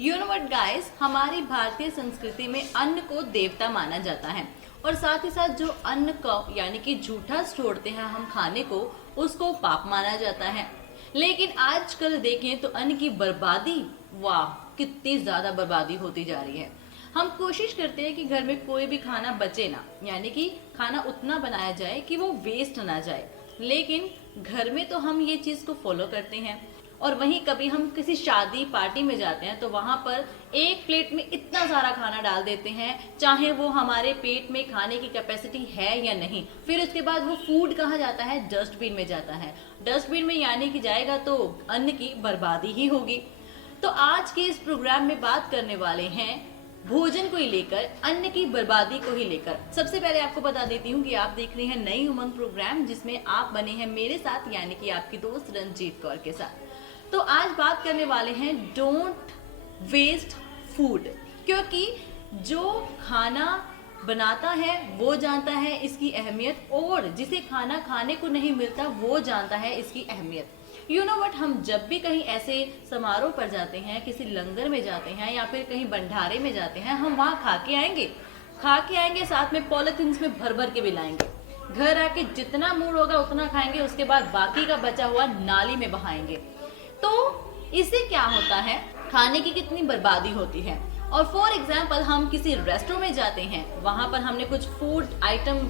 You know what guys, हमारी भारतीय संस्कृति में अन्न को देवता माना जाता है और साथ ही साथ जो अन्न को यानी कि झूठा छोड़ते हैं हम खाने को, उसको पाप माना जाता है। लेकिन आजकल देखें तो अन्न की बर्बादी, वाह कितनी ज्यादा बर्बादी होती जा रही है। हम कोशिश करते हैं कि घर में कोई भी खाना बचे ना, यानी कि खाना उतना बनाया जाए कि वो वेस्ट ना जाए। लेकिन घर में तो हम ये चीज को फॉलो करते हैं और वहीं कभी हम किसी शादी पार्टी में जाते हैं तो वहां पर एक प्लेट में इतना सारा खाना डाल देते हैं, चाहे वो हमारे पेट में खाने की कैपेसिटी है या नहीं। फिर उसके बाद वो फूड कहाँ जाता है? डस्टबिन में जाता है। डस्टबिन में यानी कि जाएगा तो अन्न की बर्बादी ही होगी। तो आज के इस प्रोग्राम में बात करने वाले हैं भोजन को ही लेकर, अन्न की बर्बादी को ही लेकर। सबसे पहले आपको बता देती हूँ कि आप देख रहे हैं नई उमंग प्रोग्राम, जिसमें आप बने हैं मेरे साथ यानी कि आपकी दोस्त रंजीत कौर के साथ। तो आज बात करने वाले हैं डोंट वेस्ट फूड, क्योंकि जो खाना बनाता है वो जानता है इसकी अहमियत, और जिसे खाना खाने को नहीं मिलता वो जानता है इसकी अहमियत। यू नो वट, हम जब भी कहीं ऐसे समारोह पर जाते हैं, किसी लंगर में जाते हैं या फिर कहीं भंडारे में जाते हैं, हम वहाँ खा के आएंगे, साथ में पॉलिथीन्स में भर भर के भी लाएंगे। घर आके जितना मूड होगा उतना खाएंगे, उसके बाद बाकी का बचा हुआ नाली में बहाएंगे। तो इससे क्या होता है, खाने की कितनी बर्बादी होती है। और फॉर एग्जाम्पल हम किसी रेस्टोरेंट में जाते हैं, वहां पर हमने कुछ फूड आइटम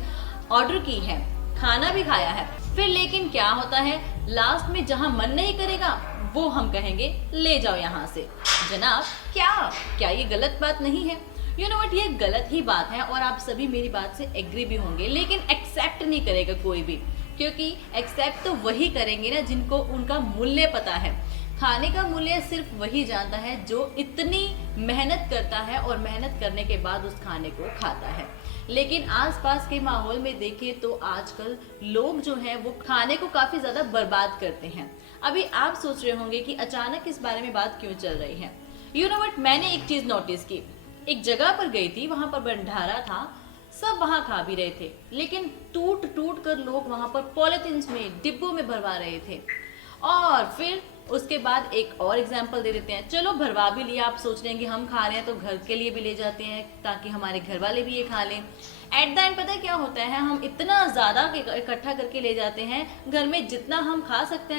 ऑर्डर की है, खाना भी खाया है, फिर लेकिन क्या होता है, लास्ट में जहां मन नहीं करेगा वो हम कहेंगे ले जाओ यहाँ से। जनाब क्या ये गलत बात नहीं है? यू नो वट, ये गलत ही बात है और आप सभी मेरी बात से एग्री भी होंगे, लेकिन एक्सेप्ट नहीं करेगा कोई भी, क्योंकि एक्सेप्ट तो वही करेंगे ना जिनको उनका मूल्य पता है। खाने का मूल्य सिर्फ वही जानता है जो इतनी मेहनत करता है और मेहनत करने के बाद उस खाने को खाता है। लेकिन आसपास के माहौल में देखें तो आजकल लोग जो हैं वो खाने को काफी ज्यादा बर्बाद करते हैं। अभी आप सोच रहे होंगे कि अचानक इस बारे में बात क्यों चल रही है। यू नो वट, मैंने एक चीज नोटिस की। एक जगह पर गई थी, वहां पर भंडारा था, सब वहां खा भी रहे थे, लेकिन टूट टूट कर लोग वहां पर पॉलिथीन्स में डिब्बों में भरवा रहे थे। और फिर उसके बाद एक और एग्जाम्पल दे देते हैं, चलो भरवा भी लिया, आप सोच रहे हैं कि हम खा रहे हैं तो घर के लिए भी ले जाते हैं ताकि हमारे घर वाले भी ये खा लें। एट द एंड पता है क्या होता है, हम इतना ज्यादा इकट्ठा करके ले जाते हैं, घर में जितना हम खा सकते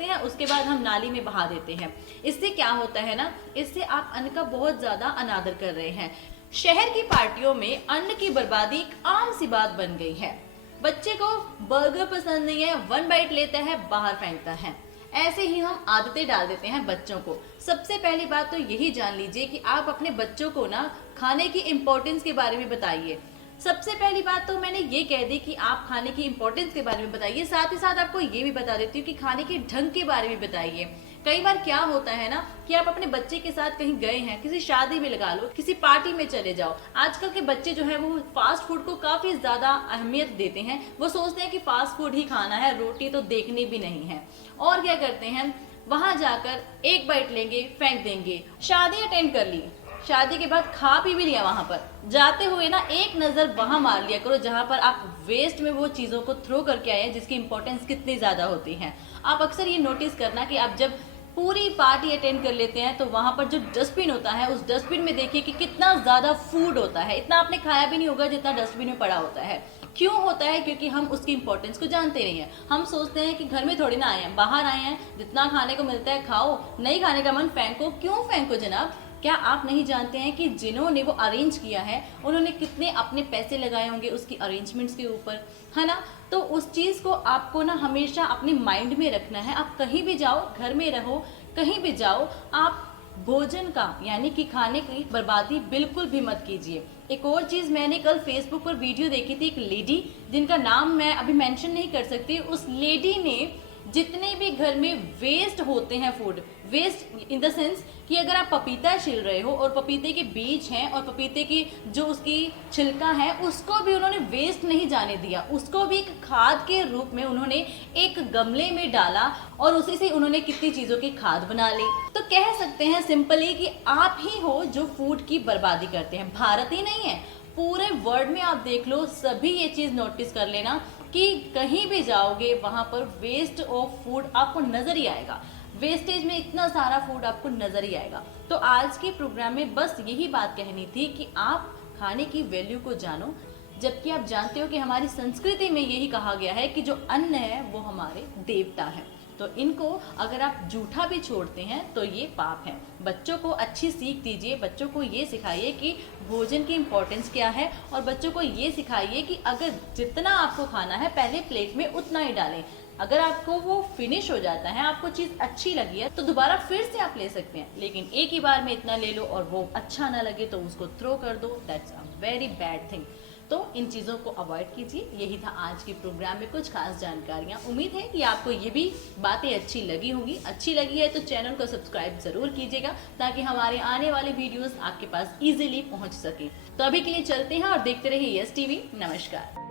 हैं, उसके बाद हम नाली में बहा देते हैं। इससे क्या होता है ना, इससे आप अन्न का बहुत ज्यादा अनादर कर रहे हैं। शहर की पार्टियों में अन्न की बर्बादी एक आम सी बात बन गई है। बच्चे को बर्गर पसंद नहीं है, वन बाइट लेता है, बाहर फेंकता है। ऐसे ही हम आदतें डाल देते हैं बच्चों को। सबसे पहली बात तो यही जान लीजिए कि आप अपने बच्चों को ना खाने की इम्पोर्टेंस के बारे में बताइए। सबसे पहली बात तो मैंने ये कह दी कि आप खाने की इम्पोर्टेंस के बारे में बताइए, साथ ही साथ आपको ये भी बता देती हूँ कि खाने के ढंग के बारे में बताइए। कई बार क्या होता है ना कि आप अपने बच्चे के साथ कहीं गए हैं, किसी शादी में लगा लो, किसी पार्टी में चले जाओ। आजकल के बच्चे जो है वो फास्ट फूड को काफी ज्यादा अहमियत देते हैं। वो सोचते हैं कि फास्ट फूड ही खाना है, रोटी तो देखनी भी नहीं है। और क्या करते हैं, वहां जाकर एक बाइट लेंगे, फेंक देंगे। शादी अटेंड कर ली, शादी के बाद खा पी भी लिया, वहां पर जाते हुए ना एक नजर वहां मार लिया करो जहां पर आप वेस्ट में वो चीजों को थ्रो करके आए हैं जिसकी इंपॉर्टेंस कितनी ज्यादा होती है। आप अक्सर ये नोटिस करना कि आप जब पूरी पार्टी अटेंड कर लेते हैं तो वहां पर जो डस्टबिन होता है, उस डस्टबिन में देखिए कि कितना ज्यादा फूड होता है। इतना आपने खाया भी नहीं होगा जितना डस्टबिन में पड़ा होता है। क्यों होता है? क्योंकि हम उसकी इंपॉर्टेंस को जानते नहीं है। हम सोचते हैं कि घर में थोड़ी ना आए हैं, बाहर आए हैं, जितना खाने को मिलता है खाओ, नहीं खाने का मन फेंको। क्यों फेंको जनाब? क्या आप नहीं जानते हैं कि जिन्होंने वो अरेंज किया है उन्होंने कितने अपने पैसे लगाए होंगे उसकी अरेंजमेंट्स के ऊपर, है ना? तो उस चीज को आपको ना हमेशा अपने माइंड में रखना है। आप कहीं भी जाओ, घर में रहो, कहीं भी जाओ, आप भोजन का यानी कि खाने की बर्बादी बिल्कुल भी मत कीजिए। एक और चीज, मैंने कल फेसबुक पर वीडियो देखी थी, एक लेडी जिनका नाम मैं अभी मेंशन नहीं कर सकती। उस लेडी ने जितने भी घर में वेस्ट होते हैं food, waste in the sense कि अगर आप पपीता छिल रहे हो और पपीते के बीज हैं और पपीते की जो उसकी छिलका है, उसको भी उन्होंने वेस्ट नहीं जाने दिया। उसको भी एक खाद के रूप में उन्होंने एक गमले में डाला और उसी से उन्होंने कितनी चीजों की खाद बना ली। तो कह सकते हैं सिंपली कि आप ही हो जो फूड की बर्बादी करते हैं। भारत ही नहीं है, पूरे वर्ल्ड में आप देख लो, सभी ये चीज नोटिस कर लेना कि कहीं भी जाओगे वहां पर वेस्ट ऑफ फूड आपको नजर ही आएगा। वेस्टेज में इतना सारा फूड आपको नजर ही आएगा। तो आज के प्रोग्राम में बस यही बात कहनी थी कि आप खाने की वैल्यू को जानो, जबकि आप जानते हो कि हमारी संस्कृति में यही कहा गया है कि जो अन्न है वो हमारे देवता है। तो इनको अगर आप जूठा भी छोड़ते हैं तो ये पाप है। बच्चों को अच्छी सीख दीजिए, बच्चों को ये सिखाइए कि भोजन की इम्पोर्टेंस क्या है, और बच्चों को ये सिखाइए कि अगर जितना आपको खाना है पहले प्लेट में उतना ही डालें। अगर आपको वो फिनिश हो जाता है, आपको चीज़ अच्छी लगी है, तो दोबारा फिर से आप ले सकते हैं, लेकिन एक ही बार में इतना ले लो और वो अच्छा ना लगे तो उसको थ्रो कर दो। That's a very bad thing. तो इन चीज़ों को अवॉइड कीजिए। यही था आज के प्रोग्राम में कुछ खास जानकारियाँ। उम्मीद है कि आपको ये भी बातें अच्छी लगी होंगी। अच्छी लगी है तो चैनल को सब्सक्राइब जरूर कीजिएगा, ताकि हमारे आने वाले वीडियोस आपके पास इजीली पहुंच सके। तो अभी के लिए चलते हैं और देखते रहिए यस टीवी। नमस्कार।